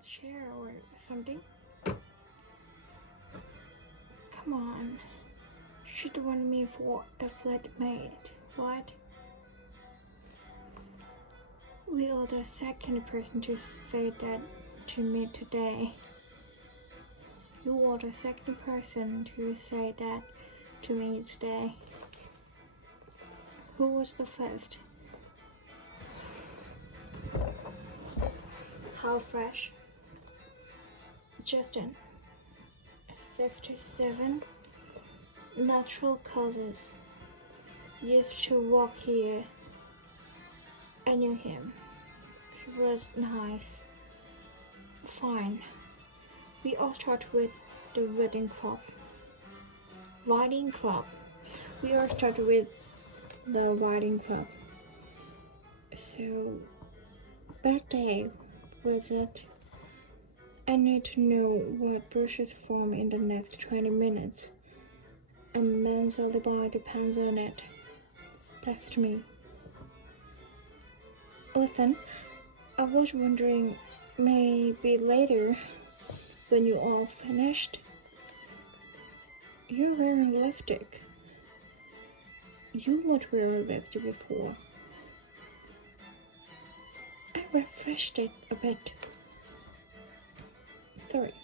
chair or something? Come on. Should want me for a flatmate, what? We are the second person to say that to me today. You are the second person to say that to me today. Who was the first? How fresh? Justin, 57, natural causes. Used to work here. I knew him. He was nice. Fine. We all start with the riding crop. Riding crop. We all start with the riding crop. So, that day, was it? I need to know what brushes form in the next 20 minutes. A man's alibi depends on it. Text me. Listen, I was wondering, maybe later, when you all finished. You're wearing lipstick. You weren't wearing lipstick before. I refreshed it a bit. Sorry.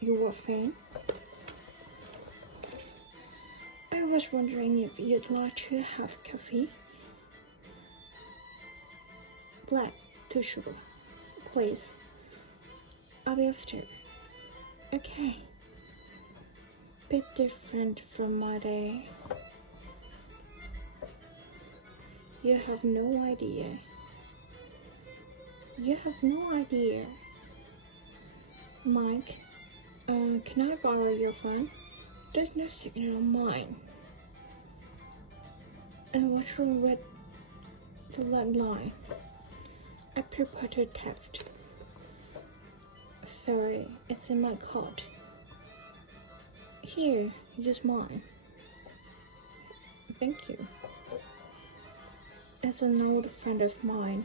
You were saying? I was wondering if you'd like to have coffee. Black, 2 sugar. Please. I'll be upstairs. Okay. Bit different from my day. You have no idea. You have no idea. Mike, can I borrow your phone? There's no signal on mine. And what's wrong with the landline? I prepared a text. Sorry, it's in my cart. Here, use mine. Thank you. It's an old friend of mine,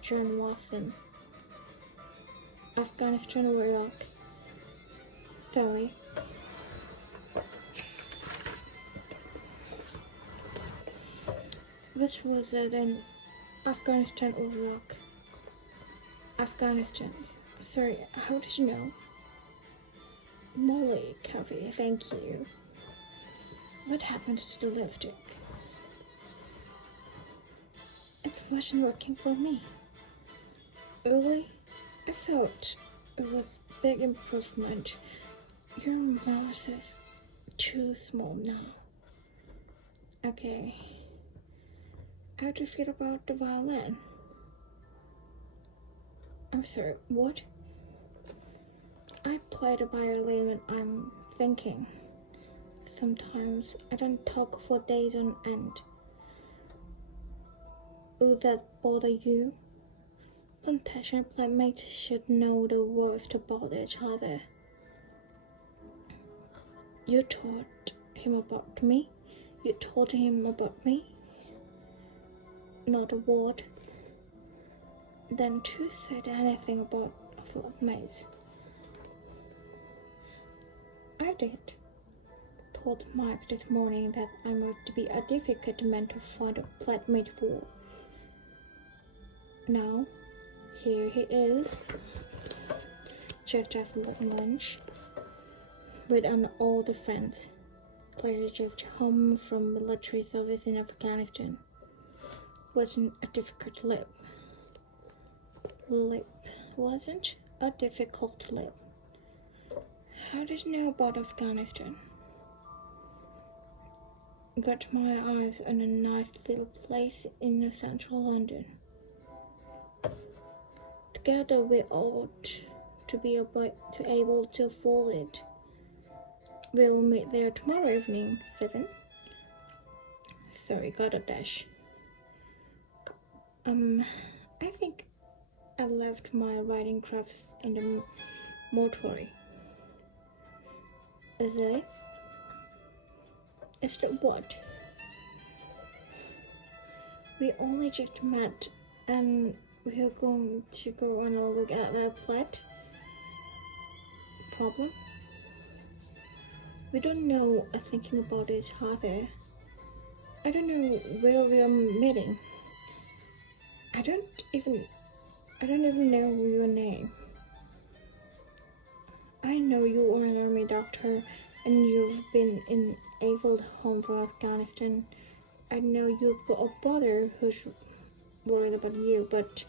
John Watson. Afghanistan or Iraq. Sorry. Which was it in Afghanistan or Iraq? Afghanistan. Sorry, how did you know? Molly, coffee, thank you. What happened to the lipstick? It wasn't working for me. Really? I thought it was big improvement. Your mouth is too small now. Okay. How do you feel about the violin? I'm sorry, what? I play the violin when I'm thinking. Sometimes I don't talk for days on end. Would that bother you? Plantation playmates should know the worst about each other. You told him about me? You told him about me? Not a word. Then to say anything about flatmates. I did. Told Mike this morning that I must be a difficult man to find a flatmate for. Now, here he is, just after lunch, with an old friend, clearly just home from military service in Afghanistan. Wasn't a difficult lip. Wasn't a difficult lip. How did you know about Afghanistan? Got my eyes on a nice little place in central London. Together we ought to be able to afford it. We'll meet there tomorrow evening, 7. Sorry, got a dash. I think I left my writing crafts in the mortuary. Is it? Is that what? We only just met and we are going to go on a look at the plot problem. We don't know a thinking about each other. I don't know where we are meeting. I don't even know your name. I know you are an army doctor and you've been in able home from Afghanistan. I know you've got a brother who's worried about you, but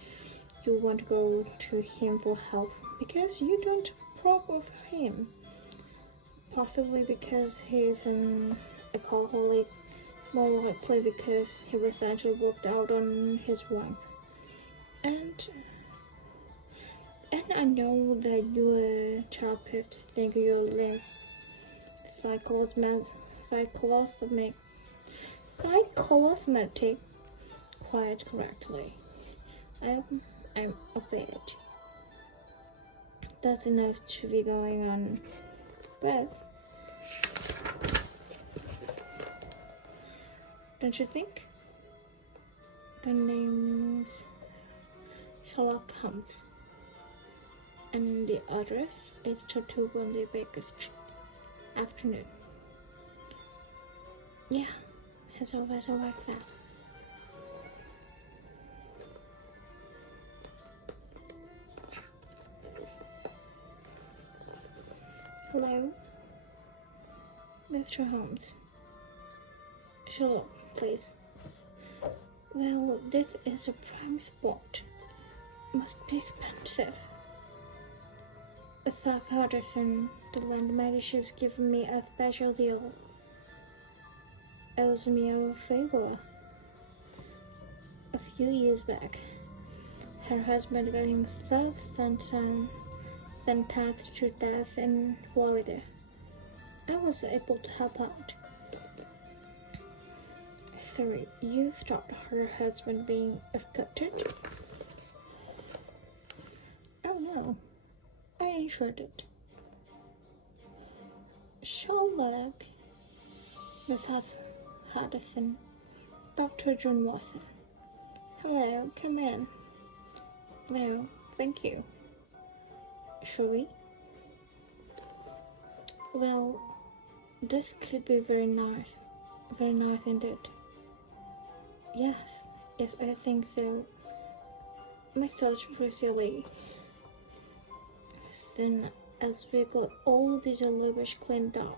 you want to go to him for help because you don't approve of him. Possibly because he's an alcoholic, more likely because he recently worked out on his wife. And I know that you therapist think you live psychosomatic quite correctly. I'm offended. That's enough to be going on with. Don't you think? The name's Sherlock Holmes. And the address is 221 the Baker Street. Afternoon. Yeah, it's always like that. Hello? Mr. Holmes. Sherlock, please. Well, this is a prime spot. Must be expensive. South Hudson, the land manager's given me a special deal. Owes me a favor. A few years back, her husband got himself sentenced to death in Florida. I was able to help out. Sorry, you stopped her husband being escorted? Oh no, I insured it. Sherlock, Miss Hudson, Dr. John Watson. Hello, come in. No, thank you. Shall we? Well, this could be very nice indeed. Yes, I think so. My thoughts pretty then as we got all these rubbish cleaned up.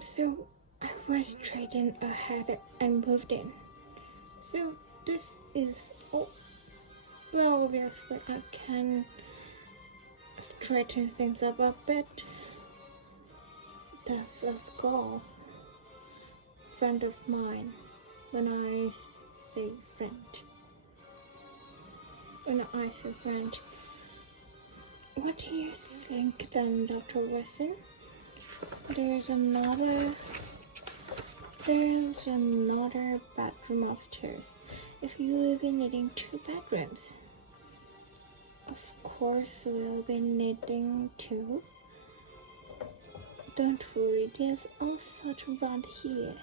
So I went straight in ahead and moved in. So this is all. Well, obviously I can straighten things up a bit. That's a goal. Friend of mine. When I say friend. What do you think then, Dr. Watson? There's another bedroom upstairs. If you will be needing 2 bedrooms. Of course we'll be needing 2. Don't worry, there's all sorts around here.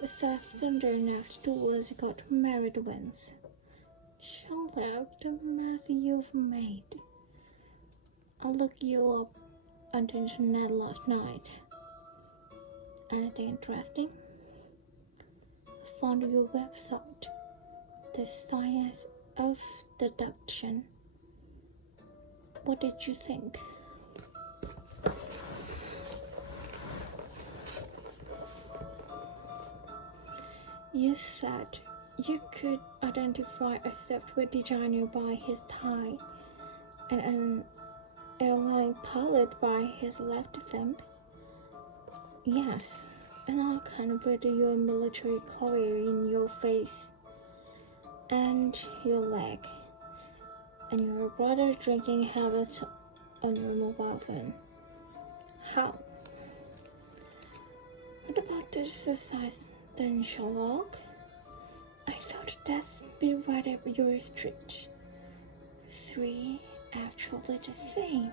The thunder next door got married once. Sherlock, the math you've made. I looked you up on the internet last night. Anything interesting? I found your website, The Science of Deduction. What did you think? You said you could identify a software designer by his tie and an airline pilot by his left thumb. Yes, and I can read your military career in your face and your leg and your brother drinking habits on your mobile phone. How? What about this exercise then, Sherlock? I thought that'd be right up your street. 3 actually the same.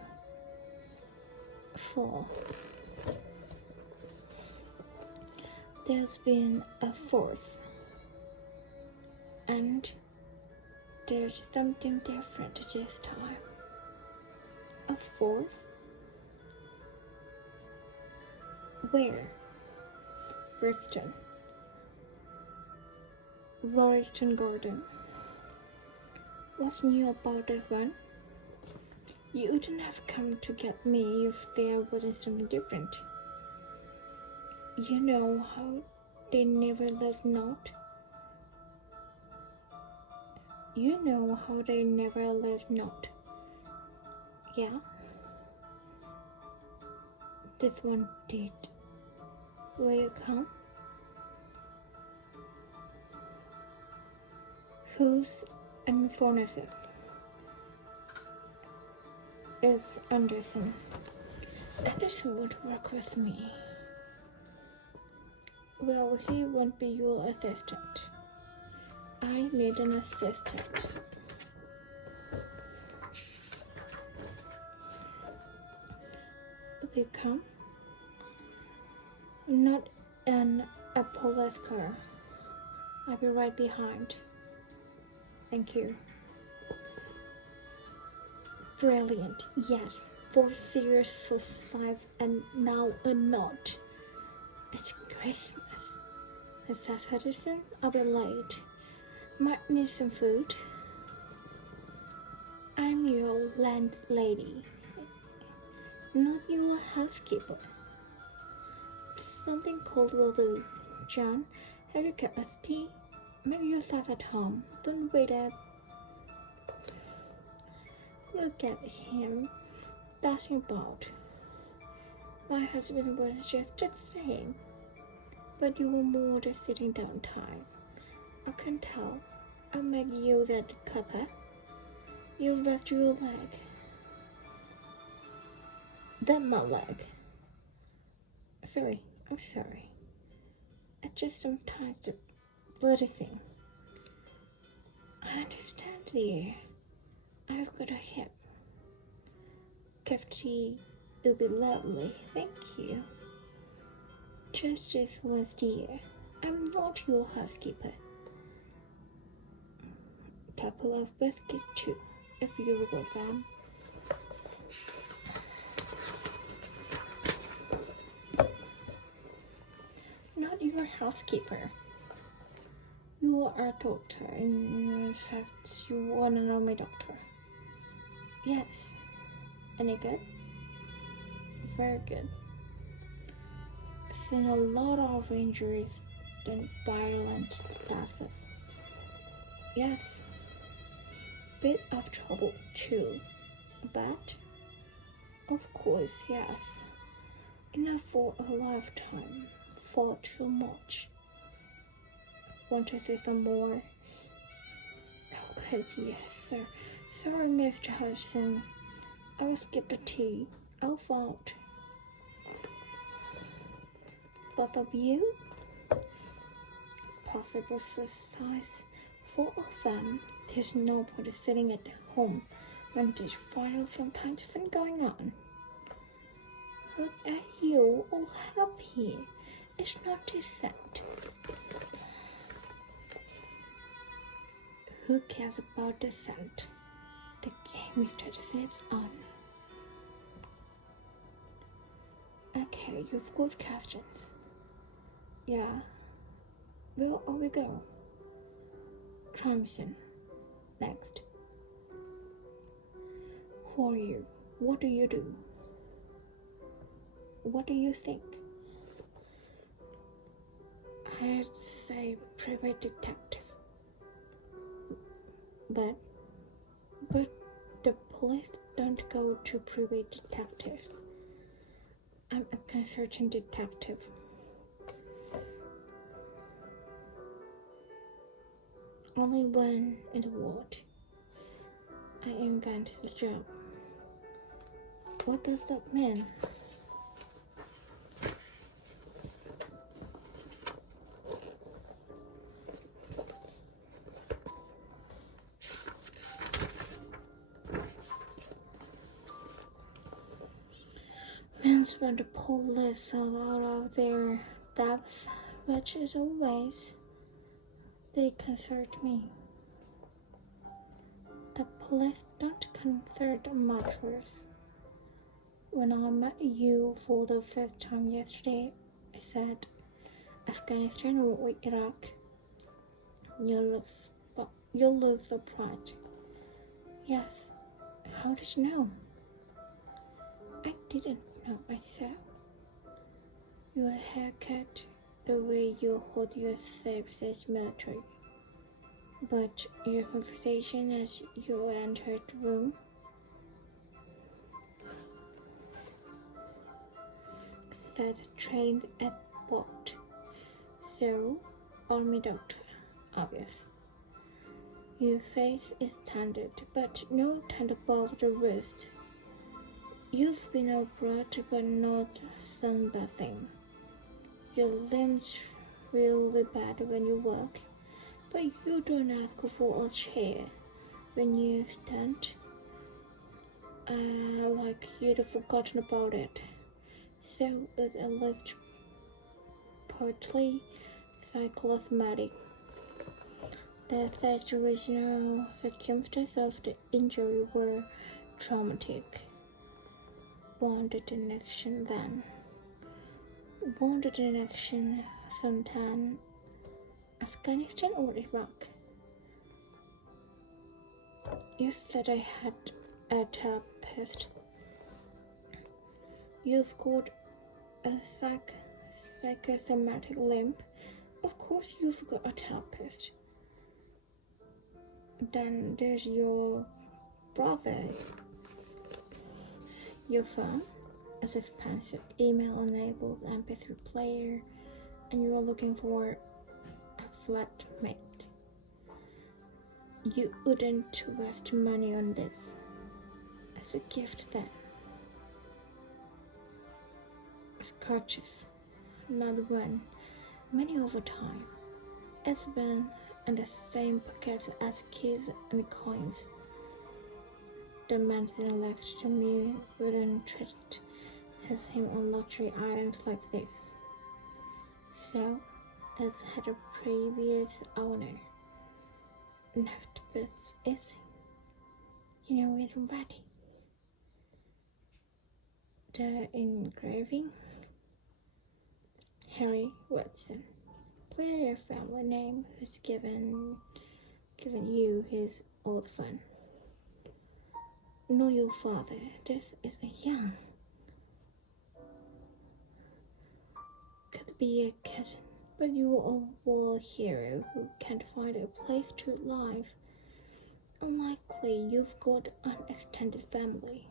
4. There's been a 4th. And there's something different this time. A fourth? Where? Brixton. Royston Garden. What's new about that one? You wouldn't have come to get me if there wasn't something different. You know how they never left note? You know how they never left note? Yeah? This one did. Will you come? Who's informative? It's Anderson. Anderson would work with me. Well, he won't be your assistant. I need an assistant. Will you come? Not in a police car. I'll be right behind. Thank you. Brilliant. Yes, 4 serious suicides and now a note. It's Christmas. Is that Edison? I'll be late. Might need some food. I'm your landlady, not your housekeeper. Something cold will do. John, have you got a tea? Make yourself at home. Don't wait up. Look at him dashing about. My husband was just the same. But you were more the sitting down type. I can tell. I'll make you that cuppa. You rest your leg. Then my leg. Sorry, I'm sorry. I just sometimes a bloody thing. I understand, dear. I've got a hip. Cavity will be lovely, thank you. Just this once, dear. I'm not your housekeeper. Couple of biscuits too, if you want them. Not your housekeeper. You are a doctor. In fact, you are an army doctor. Yes. Any good? Very good. Seen a lot of injuries and violent deaths. Yes. Bit of trouble too. But, of course, yes. Enough for a lifetime. Far too much. Want to say some more? Okay, yes, sir. Sorry, Mr. Hudson. I will skip the tea. I'll vote. Both of you? Possible suicides. 4 of them. There's nobody sitting at home when there's final sometimes fun going on. Look at you, all happy. It's not decent. Who cares about dissent? The game is 36 on. Okay, you've got questions. Yeah. Where are we go? Thompson. Next. Who are you? What do you do? What do you think? I'd say private detective. But the police don't go to private detectives. I'm a consultant detective. Only one in the world. I invent the job. What does that mean? Means when the police are out of their depths, which is always, they consult me. Please don't consider my truth. When I met you for the first time yesterday, I said Afghanistan or Iraq. You look surprised. Yes. How did you know? I didn't know myself. Your haircut, the way you hold yourself says military. But your conversation as you entered the room said trained at what? So, army doctor, obvious. Your face is tanned, but no tan above the wrist. You've been abroad but not sunbathing. Your limbs really bad when you walk, but you don't ask for a chair when you stand. Like you'd forgotten about it. So it's at least partly psychosomatic. The original circumstances of the injury were traumatic. Wanted an action then. Wanted an action sometime. Afghanistan or Iraq? You said I had a therapist. You've got a psychosomatic limp. Of course you've got a therapist. Then there's your brother. Your phone is expensive, email-enabled MP3 player, and you are looking for a flatmate. You wouldn't waste money on this. As a gift then. Scotches, another one, many over time. It's been in the same pockets as keys and coins. The man sitting next to me wouldn't treat him on luxury items like this. So, it's had a previous owner. Next best is, you know it already. The engraving, Harry Watson, player family name who's given you his old fun. Know your father. This is a young. Could be a cousin, but you are a war hero who can't find a place to live. Unlikely you've got an extended family.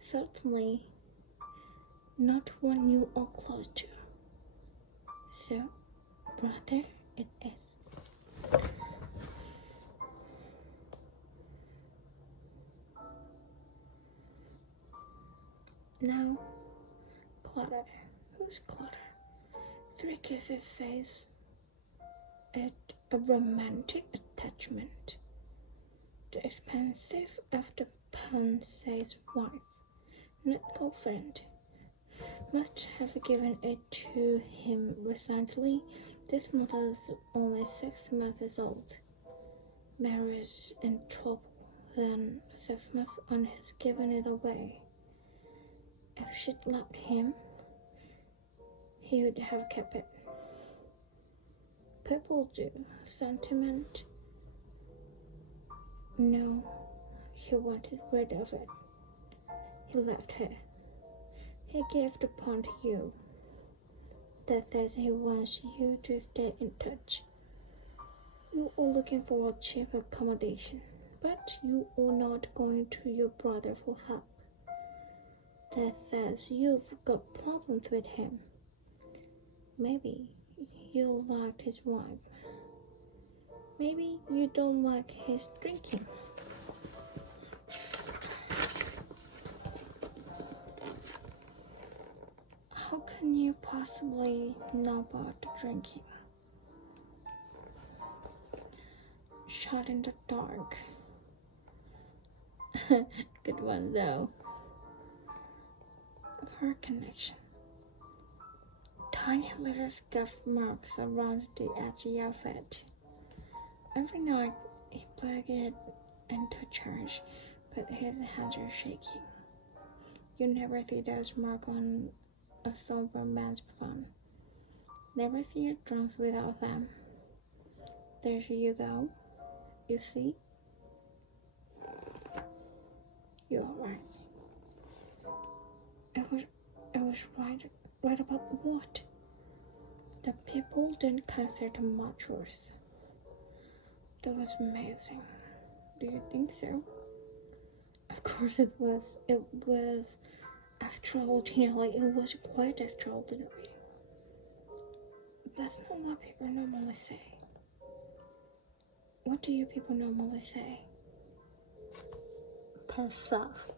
Certainly not one you are close to. So, brother, it is. Now, Clara. Who's Clara? 3 kisses says it a romantic attachment. The expensive of the pun says wife, not girlfriend. Must have given it to him recently. This mother's only 6 months old. Mary's in trouble. Then 6 months on has given it away. If she'd loved him, he would have kept it. People do. Sentiment. No, he wanted rid of it. He left her. He gave the pawn to you. That says he wants you to stay in touch. You are looking for a cheap accommodation, but you are not going to your brother for help. That says you've got problems with him. Maybe you liked his wife. Maybe you don't like his drinking. How can you possibly know about the drinking? Shot in the dark. Good one though. Her connection. Tiny little scuff marks around the edge of it. Every night he plug it into charge, but his hands are shaking. You never see those marks on a sober man's phone. Never see a drunk without them. There you go. You see? You are right. It was right about what? The people didn't consider much worse. That was amazing. Do you think so? Of course it was. It was extraordinary. It was quite extraordinary. That's not what people normally say. What do you people normally say? Piss off.